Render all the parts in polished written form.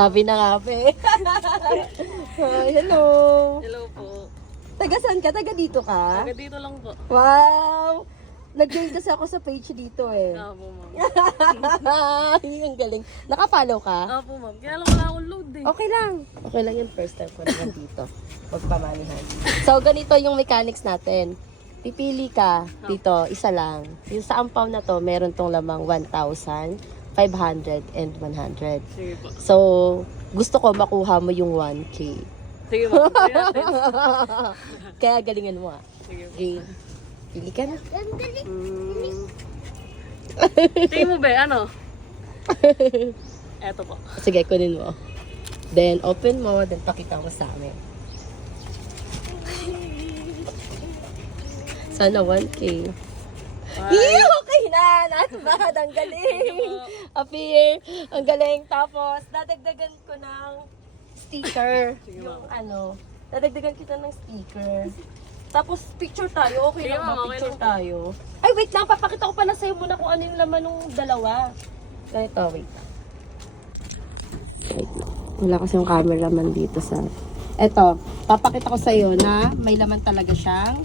Sabi na nga pa eh. Hi, hello. Hello po. Taga saan ka? Taga dito ka? Taga dito lang po. Wow! Nag-join kasi ako sa page dito eh. Opo, ma'am. Ang galing. Naka-follow ka? Opo, ma'am. Kaya lang wala akong load eh. Okay lang. Okay lang yun. First time ko naman dito. Magpamanihan. So, ganito yung mechanics natin. Pipili ka dito, isa lang. Yung sa ampaw na to, meron tong lamang 1,000, 500, and 100. Sige po. So, gusto ko makuha mo yung 1K. Sige, ma'am. Sige natin. Kaya galingan mo ah. Sige po. Okay. Pili ka na. Tingin mo ba, ano? Eto po. Sige, kunin mo. Then, open mo, then pakita mo sa amin. Sana 1K. Okay na! Not bad! Ang galing! Appear! Ang galing! Tapos, dadagdagan ko ng sticker. Sige, Yung ma'am. ano, dadagdagan kita ng sticker. Tapos, picture tayo. Okay Sige, lang ba? ma'am, okay Picture lang. tayo. Ay, wait lang. Papakita ko pala sa'yo muna kung ano yung laman ng dalawa. Ganito, wait lang. Wait lang. Wala kasi yung cameraman dito sa... Eto, papakita ko sa'yo na may laman talaga siyang...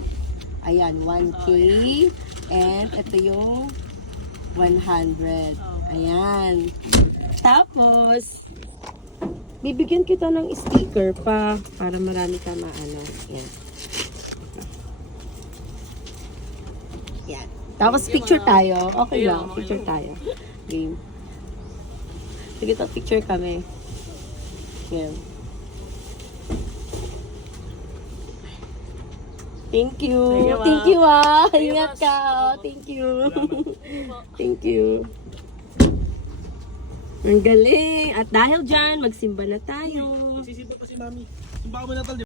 Ayan, 1K. And ito yung 100. Ayan. Tapos, bibigyan kita ng sticker pa para marami ka maano. Ayan. Yan. Tapos picture tayo. Okay Sige, lang, okay picture lang. tayo. Game. Sige, to picture kami. Yan. Thank you. Sige, ma'am. Thank you ah. Sige, Ingat boss. ka. Oh. Thank you. Thank you. Ang galing. At dahil dyan, magsimba na tayo. Sisipot pa si Mami. Simba ka mo natal,